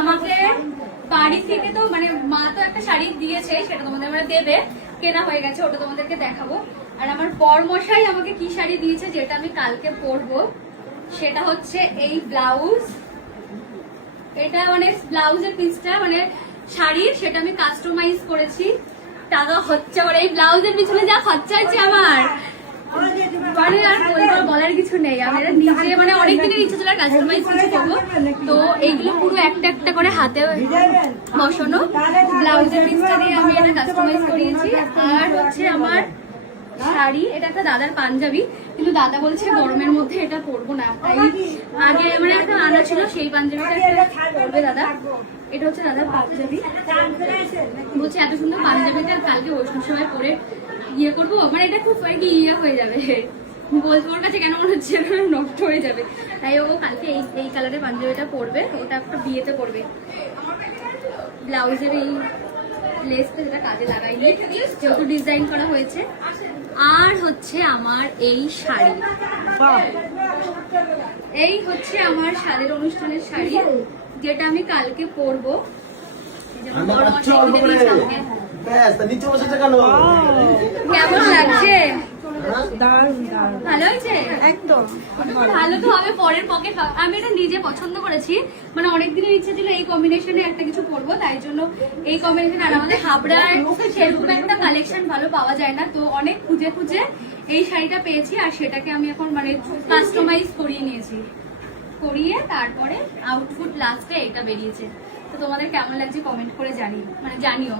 আমাকে বাড়ি থেকে তো মানে মা তো একটা শাড়ি দিয়েছে, সেটা তোমাদের মানে দেবে, কেনা হয়ে গেছে, ওটা তোমাদেরকে দেখাবো। আর আমার বরমশাই আমাকে কি শাড়ি দিয়েছে যেটা আমি কালকে পরবো, সেটা হচ্ছে এই ব্লাউজ। এটা মানে ব্লাউজের পিসটা মানে শাড়ির, সেটা আমি কাস্টমাইজ করেছি। টাকা খরচা করে এই ব্লাউজের পিছনে যা খরচা হয়েছে আমার, মানে আর বলার কিছু নেই। আমি এটা নিজে মানে অনেকদিনের ইচ্ছা ছিল কাস্টমাইজ কিছু করবো, তো এইগুলো পুরো একটা একটা করে হাতে বসানো ব্লাউজের পিসটা দিয়ে আমি এটা কাস্টমাইজ করিয়েছি। আর হচ্ছে আমার শাড়ি, এটা একটা দাদার পাঞ্জাবি, কিন্তু দাদা বলছে গরমের মধ্যে এটা পরবো না, তাই আগে মানে একটা আনা ছিল সেই পাঞ্জাবিটা পরবে দাদা। এটা হচ্ছে দাদার পাঞ্জাবি, বলছে এত সুন্দর পাঞ্জাবিটা কালকে বৈষ্ণব সবাই পরে ইয়ে করবো, মানে এটা খুব আর কি ইয়ে হয়ে যাবে, বলতে ওর কাছে কেন মনে হচ্ছে নষ্ট হয়ে যাবে, তাই ও কালকে এই কালারের পাঞ্জাবিটা পরবে, ওটা একটা বিয়েতে পরবে। ব্লাউজের এই লেসটা যেটা কাজে লাগাইনি, যেহেতু ডিজাইন করা হয়েছে। আর হচ্ছে আমার এই শাড়ি, এই হচ্ছে আমার শাড়ির অনুষ্ঠানের শাড়ি, যেটা আমি কালকে পরবো। কেমন লাগছে? ভালো হয়েছে? একদম ভালো তো হবে, পরের পকেট। আমি এটা নিজে পছন্দ করেছি, মানে অনেকদিনের ইচ্ছা ছিল এই কম্বিনেশনে একটা কিছু পরবো, তাই জন্য এই কম্বিনেশন। আর আমাদের হাবড়ার সেরকম একটা কালেকশন ভালো পাওয়া যায় না, তো অনেক খুঁজে খুঁজে এই শাড়িটা পেয়েছি, আর সেটাকে আমি এখন মানে কাস্টমাইজ করিয়ে নিয়েছি, করিয়ে তারপরে আউটফুট লাস্টে এটা বেরিয়েছে। তো তোমাদের কেমন লাগছে কমেন্ট করে জানিও।